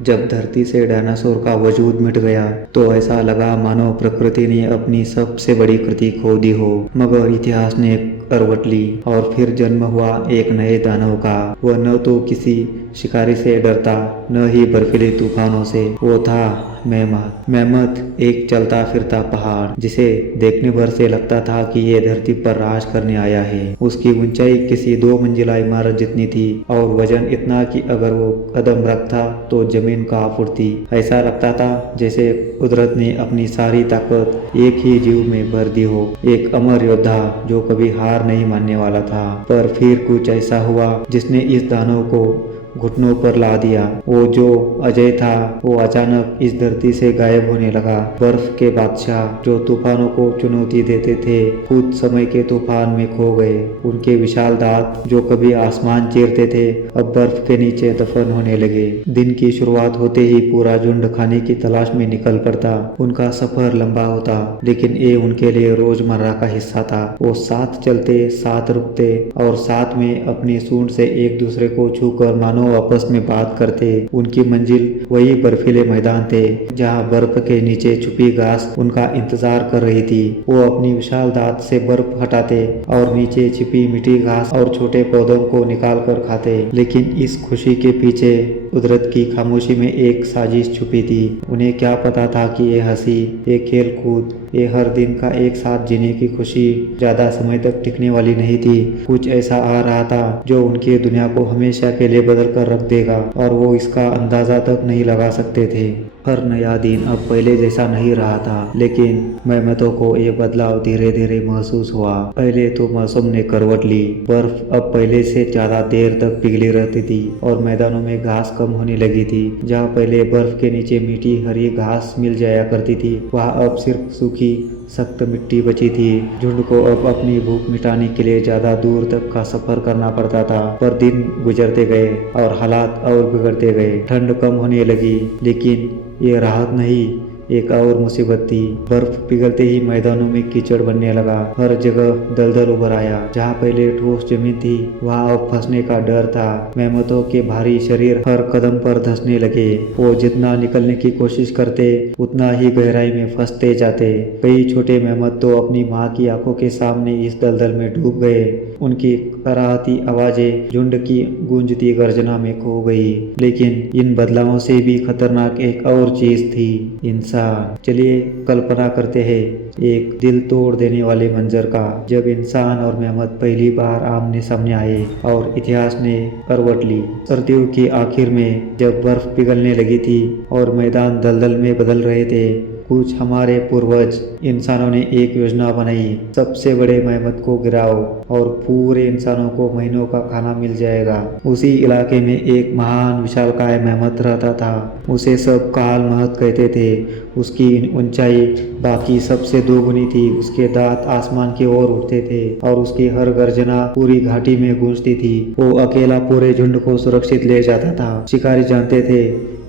जब धरती से डायनासोर का वजूद मिट गया तो ऐसा लगा मानो प्रकृति ने अपनी सबसे बड़ी कृति खो दी हो। मगर इतिहास ने करवट ली और फिर जन्म हुआ एक नए दानव का। वह न तो किसी शिकारी से डरता, न ही बर्फीले तूफानों से। वो था मेहमत। मेहमत एक चलता फिरता पहाड़, जिसे देखने भर से लगता था कि ये धरती पर राज करने आया है। उसकी ऊंचाई किसी 2 मंजिला इमारत जितनी थी और वजन इतना कि अगर वो कदम रखता तो जमीन कांप उठती। ऐसा लगता था जैसे कुदरत ने अपनी सारी ताकत एक ही जीव में भर दी हो। एक अमर योद्धा जो कभी हार नहीं मानने वाला था। पर फिर कुछ ऐसा हुआ जिसने इस दानव को घुटनों पर ला दिया। वो जो अजय था वो अचानक इस धरती से गायब होने लगा। बर्फ के बादशाह जो तूफानों को चुनौती देते थे खुद समय के तूफान में खो गए। उनके विशाल दांत जो कभी आसमान चीरते थे अब बर्फ के नीचे दफन होने लगे। दिन की शुरुआत होते ही पूरा झुंड खाने की तलाश में निकल पड़ता। उनका सफर लंबा होता लेकिन ये उनके लिए रोजमर्रा का हिस्सा था। वो साथ चलते, साथ रुकते और साथ में अपनी सूंड से एक दूसरे को छूकर मानो आपस में बात करते। उनकी मंजिल वही बर्फीले मैदान थे जहां बर्फ के नीचे छुपी घास उनका इंतजार कर रही थी। वो अपनी विशाल दांत से बर्फ हटाते और नीचे छिपी मीठी घास और छोटे पौधों को निकाल कर खाते। लेकिन इस खुशी के पीछे कुदरत की खामोशी में एक साजिश छुपी थी। उन्हें क्या पता था कि ये हंसी, ये खेल कूद, ये हर दिन का एक साथ जीने की खुशी ज्यादा समय तक टिकने वाली नहीं थी। कुछ ऐसा आ रहा था जो उनकी दुनिया को हमेशा के लिए बदल कर रख देगा और वो इसका अंदाजा तक नहीं लगा सकते थे। हर नया दिन अब पहले जैसा नहीं रहा था, लेकिन मेहमतों को ये बदलाव धीरे धीरे महसूस हुआ। पहले तो मौसम ने करवट ली। बर्फ अब पहले से ज्यादा देर तक पिघली रहती थी और मैदानों में घास कम होने लगी थी। जहाँ पहले बर्फ के नीचे मीठी हरी घास मिल जाया करती थी वहाँ अब सिर्फ सूखी सख्त मिट्टी बची थी। झुंड को अब अपनी भूख मिटाने के लिए ज्यादा दूर तक का सफर करना पड़ता था। पर दिन गुजरते गए और हालात और बिगड़ते गए। ठंड कम होने लगी लेकिन ये राहत नहीं, एक और मुसीबत थी। बर्फ पिघलते ही मैदानों में कीचड़ बनने लगा। हर जगह दलदल उभर आया। जहाँ पहले ठोस जमीन थी वहाँ अब फंसने का डर था। मेहमतों के भारी शरीर हर कदम पर धंसने लगे। वो जितना निकलने की कोशिश करते उतना ही गहराई में फंसते जाते। कई छोटे मेहमत तो अपनी माँ की आंखों के सामने इस दलदल में डूब गए। उनकी कराहती आवाजें झुंड की गूंजती गर्जना में खो गई। लेकिन इन बदलावों से भी खतरनाक एक और चीज थी, इंसान। चलिए कल्पना करते हैं एक दिल तोड़ देने वाले मंजर का, जब इंसान और मेहमत पहली बार आमने सामने आए और इतिहास ने करवट ली। सर्दियों की आखिर में जब बर्फ पिघलने लगी थी और मैदान दलदल में बदल रहे थे, कुछ हमारे पूर्वज इंसानों ने एक योजना बनाई। सबसे बड़े मेहमत को गिराओ और पूरे इंसानों को महीनों का खाना मिल जाएगा। उसी इलाके में एक महान विशालकाय मेहमत रहता था। उसे सब काल महत कहते थे। उसकी ऊंचाई बाकी सबसे दोगुनी थी। उसके दांत आसमान की ओर उठते थे और उसकी हर गर्जना पूरी घाटी में गूंजती थी। वो अकेला पूरे झुंड को सुरक्षित ले जाता था। शिकारी जानते थे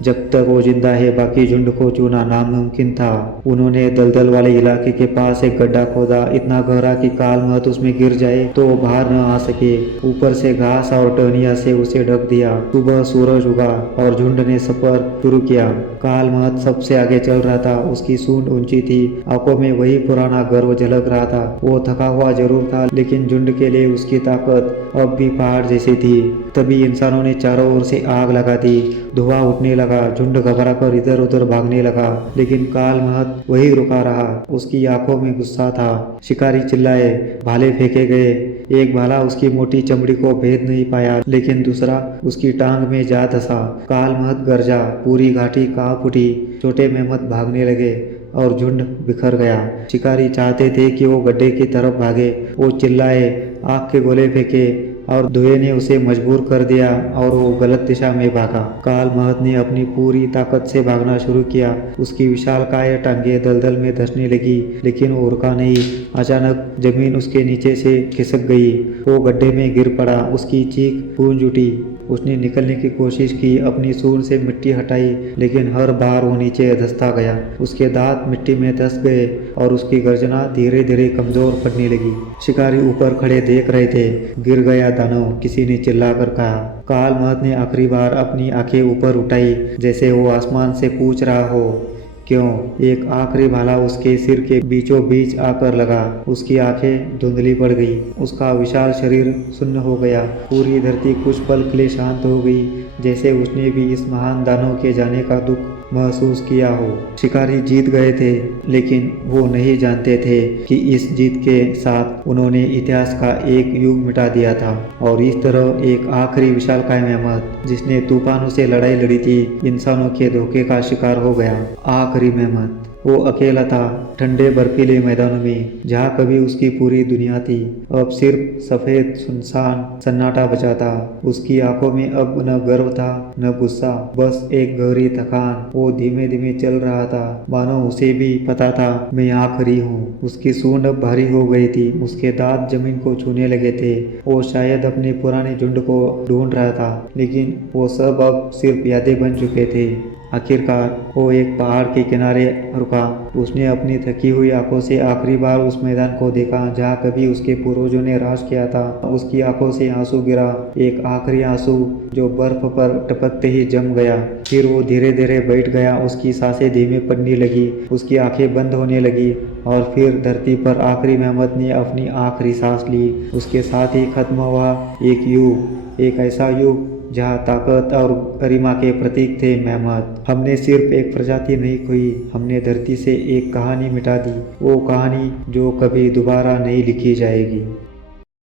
जब तक वो जिंदा है बाकी झुंड को छूना नामुमकिन था। उन्होंने दलदल वाले इलाके के पास एक गड्ढा खोदा, इतना गहरा कि काल महत उसमें गिर जाए तो वो बाहर न आ सके। ऊपर से घास और टहनिया से उसे ढक दिया। सुबह सूरज उगा और झुंड ने सफर शुरू किया। काल महत सबसे आगे चल रहा था। उसकी सूंड ऊंची थी, आंखों में वही पुराना गर्व झलक रहा था। वो थका हुआ जरूर था लेकिन झुंड के लिए उसकी ताकत अब भी पहाड़ जैसी थी। तभी इंसानों ने चारों ओर से आग लगा दी। धुआं उठने लगा। झुंड घबरा कर इधर उधर भागने लगा लेकिन काल महत वही रुका रहा। उसकी आंखों में गुस्सा था। शिकारी चिल्लाए, भाले फेंके गए। एक भाला उसकी मोटी चमड़ी को भेद नहीं पाया लेकिन दूसरा उसकी टांग में जा धंसा। काल महत गरजा, पूरी घाटी कांप उठी। छोटे मेहमत भागने लगे और झुंड बिखर गया। शिकारी चाहते थे कि वो गड्ढे की तरफ भागे। वो चिल्लाए, आग के गोले फेंके और धुएं ने उसे मजबूर कर दिया और वो गलत दिशा में भागा। काल महत ने अपनी पूरी ताकत से भागना शुरू किया। उसकी विशालकाय टांगे दलदल में धंसने लगी लेकिन वो रुका नहीं। अचानक जमीन उसके नीचे से खिसक गई। वो गड्ढे में गिर पड़ा। उसकी चीख गूंज उठी। उसने निकलने की कोशिश की, अपनी सूंड से मिट्टी हटाई, लेकिन हर बार वो नीचे धंसता गया। उसके दांत मिट्टी में धंस गए और उसकी गर्जना धीरे धीरे कमजोर पड़ने लगी। शिकारी ऊपर खड़े देख रहे थे। गिर गया दानव, किसी ने चिल्लाकर कहा। काल महत ने आखिरी बार अपनी आंखें ऊपर उठाई, जैसे वो आसमान से पूछ रहा हो क्यों। एक आखिरी भाला उसके सिर के बीचों बीच आकर लगा। उसकी आंखें धुंधली पड़ गई, उसका विशाल शरीर सुन्न हो गया। पूरी धरती कुछ पल के लिए शांत हो गई, जैसे उसने भी इस महान दानव के जाने का दुख महसूस किया हो। शिकारी जीत गए थे, लेकिन वो नहीं जानते थे कि इस जीत के साथ उन्होंने इतिहास का एक युग मिटा दिया था। और इस तरह एक आखिरी विशालकाय मेहमत, जिसने तूफानों से लड़ाई लड़ी थी, इंसानों के धोखे का शिकार हो गया। आखिरी मेहमत वो अकेला था, ठंडे बर्फीले मैदानों में, जहाँ कभी उसकी पूरी दुनिया थी। अब सिर्फ सफेद सुनसान सन्नाटा बचा था। उसकी आंखों में अब न गर्व था न गुस्सा, बस एक गहरी थकान। वो धीमे धीमे चल रहा था, मानो उसे भी पता था मैं आखिरी हूँ। उसकी सूंड अब भारी हो गई थी, उसके दांत जमीन को छूने लगे थे। वो शायद अपने पुराने झुंड को ढूंढ रहा था, लेकिन वो सब अब सिर्फ यादें बन चुके थे। आखिरकार वो एक पहाड़ के किनारे रुका। उसने अपनी थकी हुई आंखों से आखिरी बार उस मैदान को देखा जहाँ कभी उसके पूर्वजों ने राज किया था। उसकी आंखों से आंसू गिरा, एक आखिरी आंसू जो बर्फ पर टपकते ही जम गया। फिर वो धीरे धीरे बैठ गया, उसकी सांसें धीमे पड़ने लगी, उसकी आंखें बंद होने लगी। और फिर धरती पर आखिरी मेहमत ने अपनी आखिरी सांस ली। उसके साथ ही खत्म हुआ एक युग, एक ऐसा युग जहाँ ताकत और गरिमा के प्रतीक थे मेहमत। हमने सिर्फ एक प्रजाति नहीं खोई, हमने धरती से एक कहानी मिटा दी, वो कहानी जो कभी दोबारा नहीं लिखी जाएगी।